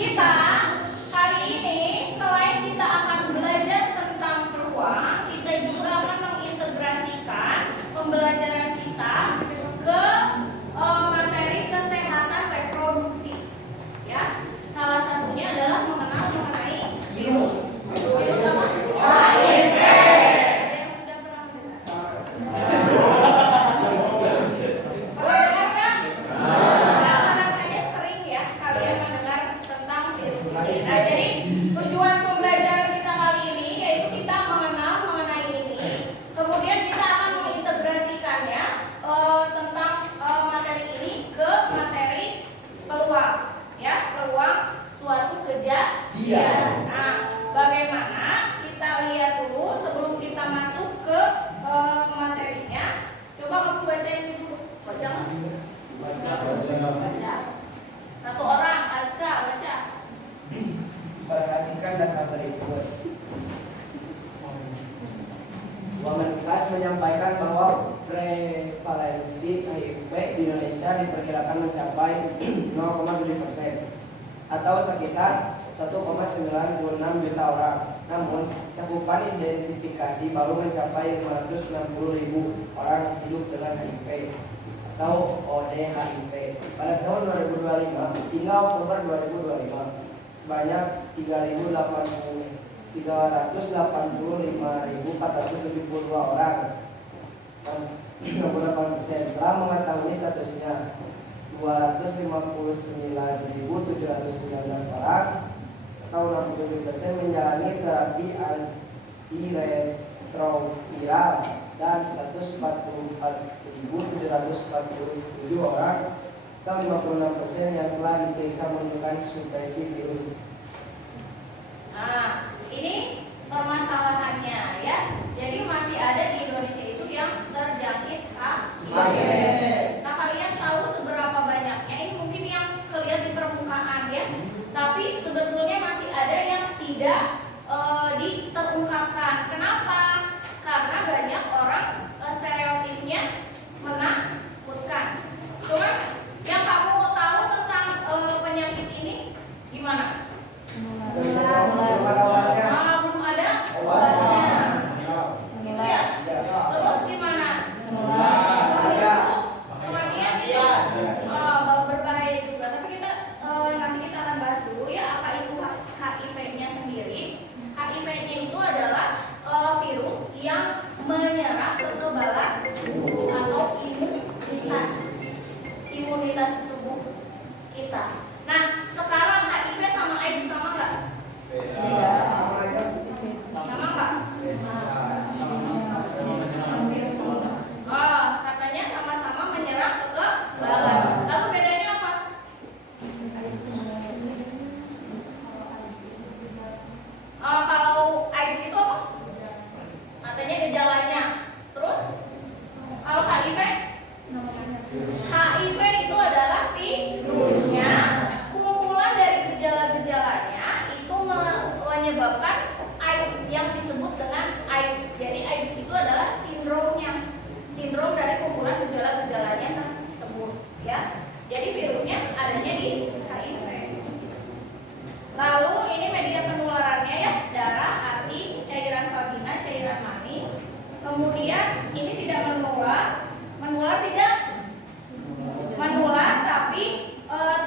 Kita hari ini selain kita akan belajar tentang peluang, kita juga akan mengintegrasikan pembelajaran kita ke materi kesehatan reproduksi. Ya, salah satunya adalah mengenai virus. Virus apa? HIV. Ada yang sudah pernah mendengar? Pernah kan? Rasanya sering ya kalian mendengar tentang virus ini. Nah, jadi tujuan pembelajaran kita kali ini yaitu kita mengenal mengenai ini. Kemudian kita akan mengintegrasikannya tentang materi ini ke materi peluang, ya, peluang suatu kejadian. Nah, bagaimana kita lihat dulu sebelum kita masuk ke materinya. Coba kamu bacain dulu. Baca nggak? Baca. Satu orang, Azka, baca. Perhatikan data berikut. Wamenkes menyampaikan bahwa prevalensi HIV di Indonesia diperkirakan mencapai 0,7% atau sekitar 1,96 juta orang. Namun, cakupan identifikasi baru mencapai 560.000 orang hidup dengan HIV atau ODHIV. Pada tahun 2025 hingga Oktober 2025, sebanyak 385.472 orang, 68% telah mengetahui statusnya. 259.719 orang atau 67% menjalani terapi antiretroviral dan 144.747 orang atau 56% yang telah diperiksa menunjukkan supresi virus. Nah, ini permasalahannya ya. Jadi masih ada di Indonesia itu yang terjangkit HIV. Nah, kalian tahu seberapa banyaknya? Ini mungkin yang kelihatan di permukaan ya. Tapi sebetulnya masih ada yang tidak diterungkapkan. Kenapa? Karena banyak orang stereotipnya menakutkan. Cuman yang kamu tahu tentang penyakit ini gimana? Belum ada obatnya. Belum ada obatnya. Gitu ya? Ya. Terus gimana? Ada. Kematian? Berbahaya juga. Tapi kita nanti kita akan bahas dulu ya apa itu HIV-nya sendiri. HIV-nya itu adalah virus yang menyerang kekebalan atau imunitas tubuh kita. Nah, sekarang HIV sama AIDS sama nggak? Sama aja. Sama nggak? Katanya sama-sama menyerang kekebalan. Lalu bedanya apa? Kalau AIDS itu apa? Katanya gejalanya. Terus kalau HIV? HIV itu adalah virusnya. Kumpulan dari gejala-gejalanya itu menyebabkan AIDS yang disebut dengan AIDS. Jadi AIDS itu adalah sindromnya. Sindrom dari kumpulan gejala-gejalanya tersebut, ya. Jadi virusnya adanya di HIV. Lalu ini media penularannya ya, darah, ASI, cairan vagina, cairan mani. Kemudian ini tidak menular tidak? Menular tapi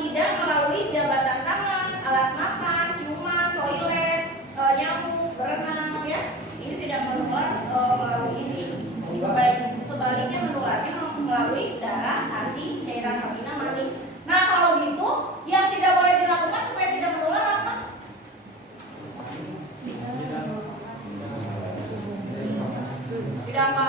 tidak melalui jabatan tangan, alat makan, ciuman, toilet, nyamuk, berenang ya. Ini tidak menular melalui ini. Sebaliknya menularnya melalui darah, ASI, cairan vagina, mani. Nah, kalau gitu yang tidak boleh dilakukan supaya tidak menular apa? Tidak apa?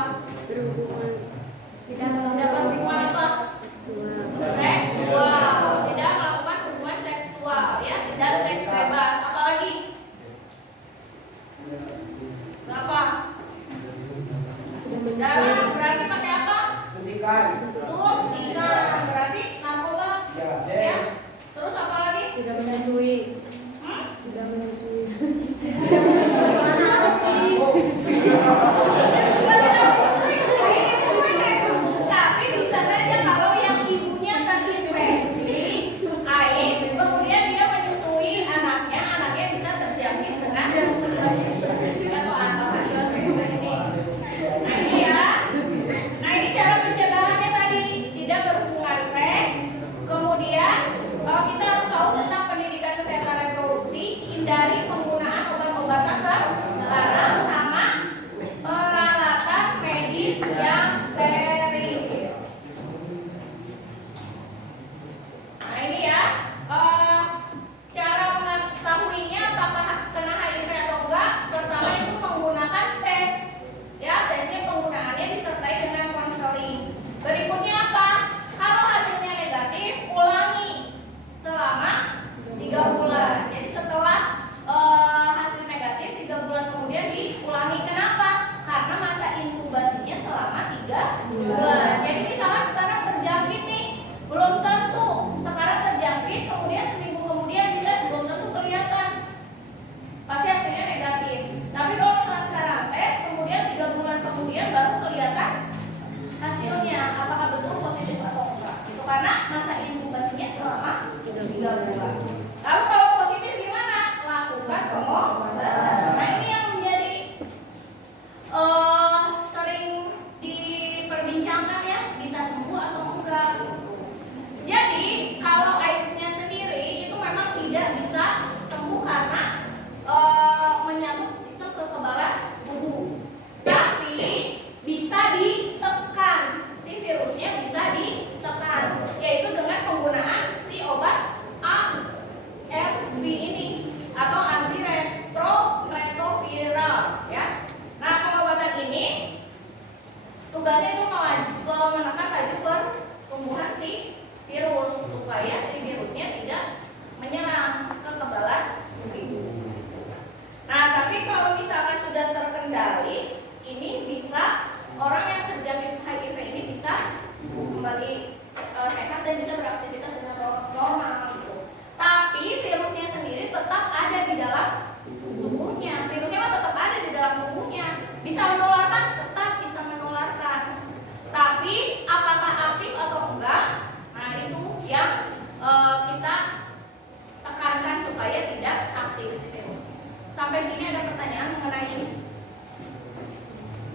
Sampai sini ada pertanyaan mengenai ini?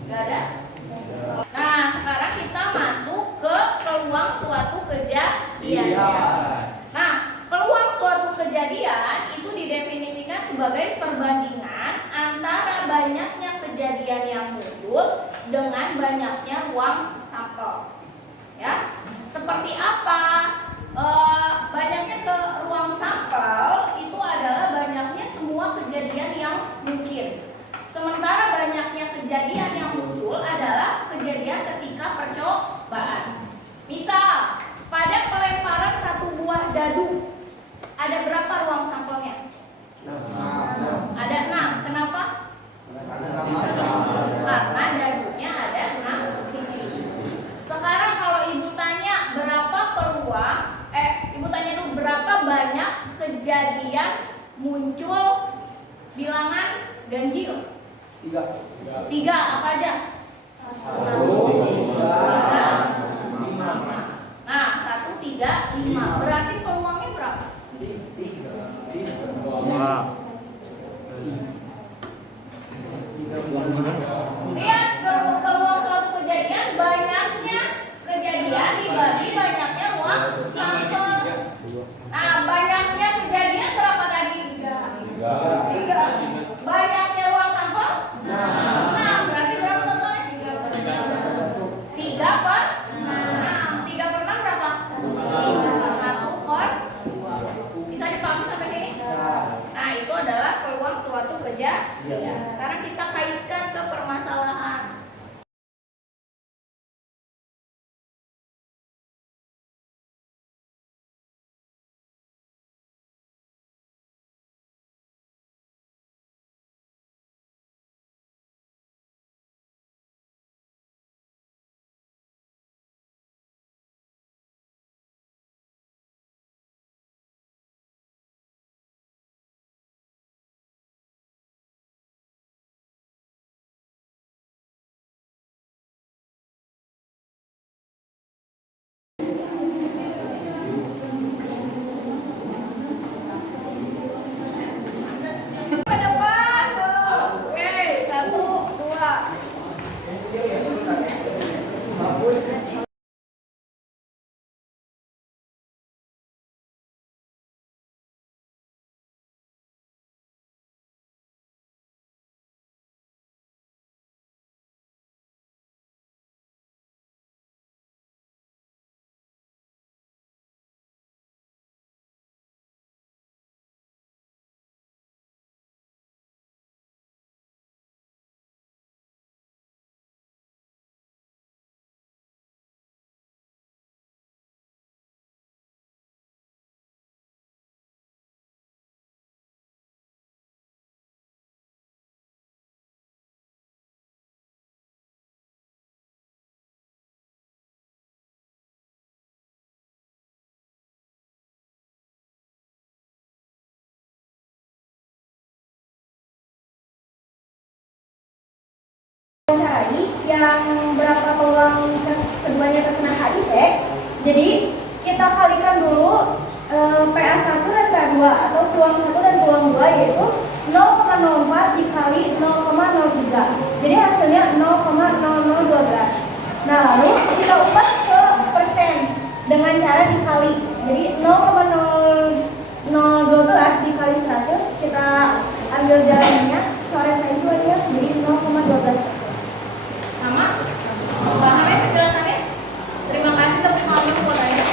Gak ada? Nah, sekarang kita masuk ke peluang suatu kejadian. Nah, peluang suatu kejadian itu didefinisikan sebagai perbandingan antara banyaknya kejadian yang muncul dengan banyaknya ruang sampel. Ya, seperti apa? Banyaknya ke ruang sampel itu adalah banyaknya semua kejadian yang mungkin. Sementara banyaknya kejadian yang muncul adalah kejadian ketika percobaan. Misal, pada pelemparan satu buah dadu, ada berapa ruang sampelnya? Ada 6. Kenapa? Karena dadunya ada 6 sisi. Sekarang kalau ibu tanya berapa peluang, ibu tanya dulu berapa banyak kejadian muncul bilangan ganjil? 3 apa aja? 1, 3, 5. Nah, 1, 3, 5. Berarti peluangnya berapa? 3. Lihat peluang suatu kejadian, banyaknya kejadian dibagi banyaknya ruang sampel. Nah, banyaknya kejadian berapa tadi? 3. Banyaknya ruang sampel? 6. Berarti berapa totalnya? 3 per 6. 3 per 6 berapa? 1 per 2. Bisa dipahami sampai sini? Nah, itu adalah peluang suatu kejadian. Sekarang kita kaitkan ke permasalahan. Ke depan, oke, 1, 2. Cari yang berapa peluang keduanya terkena HIV. Jadi kita kalikan dulu PA1 dan PA2 atau peluang 1 dan peluang 2, yaitu 0,04 dikali 0,03. Jadi hasilnya 0,0012. Nah, lalu kita ubah ke persen dengan cara dikali. Jadi 0,0012 dikali 100, kita ambil jalannya, coret saja dua ya, jadi 0,12%. Sama? Paham ya penjelasannya? Terima kasih teman-teman kuotanya.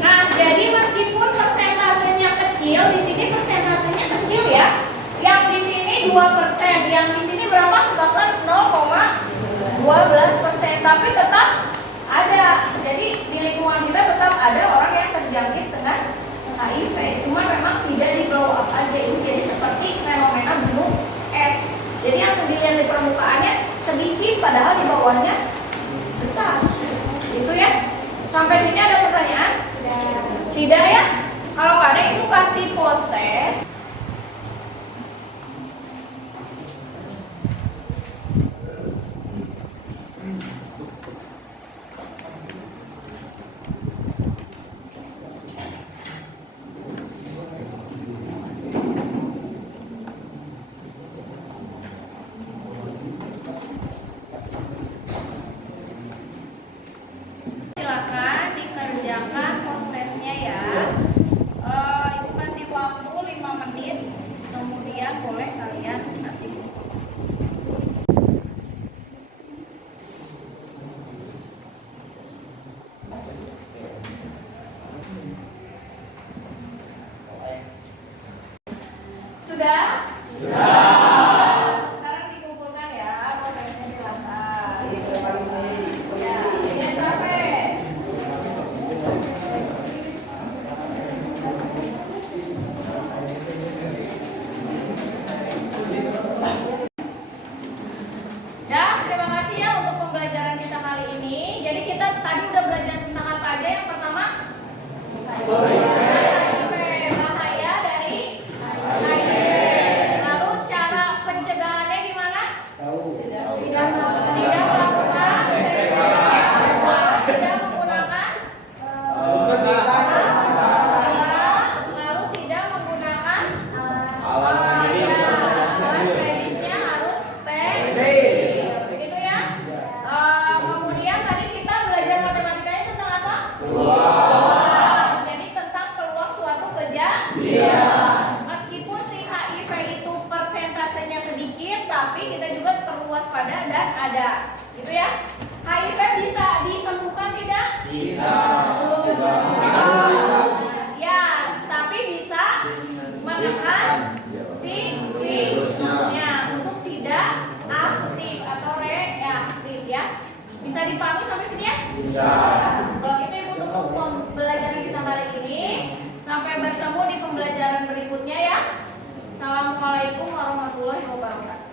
Nah, jadi meskipun persentasenya kecil, di sini persentasenya kecil ya. Yang di sini 2%, yang di sini berapa? Bahkan 0,12%, tapi tetap ada. Jadi di lingkungan kita tetap ada orang yang terjangkit dengan HIV. Cuma memang tidak di blow up aja, ini jadi seperti fenomena gunung es. Jadi yang dilihat di permukaannya sedikit, padahal di bawahnya besar. Itu ya. Sampai sini ada pertanyaan? Tidak ya? Kalau nggak ada itu kasih post-test. sudah? Sudah. Sekarang dikumpulkan ya, pokoknya silahkan. Ya, ini sampai. Ya, terima kasih ya untuk pembelajaran kita kali ini. Jadi kita tadi udah belajar tentang apa aja? Yang pertama, bahaya dari HIV. Lalu cara pencegahannya gimana? Tidak melakukan, tidak menggunakan, lalu tidak menggunakan alat medisnya harus steril, begitu ya. Kemudian tadi kita belajar matematikanya tentang apa? Jadi tentang peluang suatu kejadian. Meskipun si HIV itu persentasenya sedikit, tapi kita juga perlu waspada dan ada, gitu ya. HIV bisa disembuhkan tidak? Bisa. Ya, tapi bisa menekan si virusnya untuk tidak aktif atau reaktif ya. Bisa dipahami sampai sini ya? Bisa. Kalau gitu Ibu tutup pembelajaran kita kali ini. Sampai bertemu di pembelajaran berikutnya ya. Assalamualaikum warahmatullahi wabarakatuh.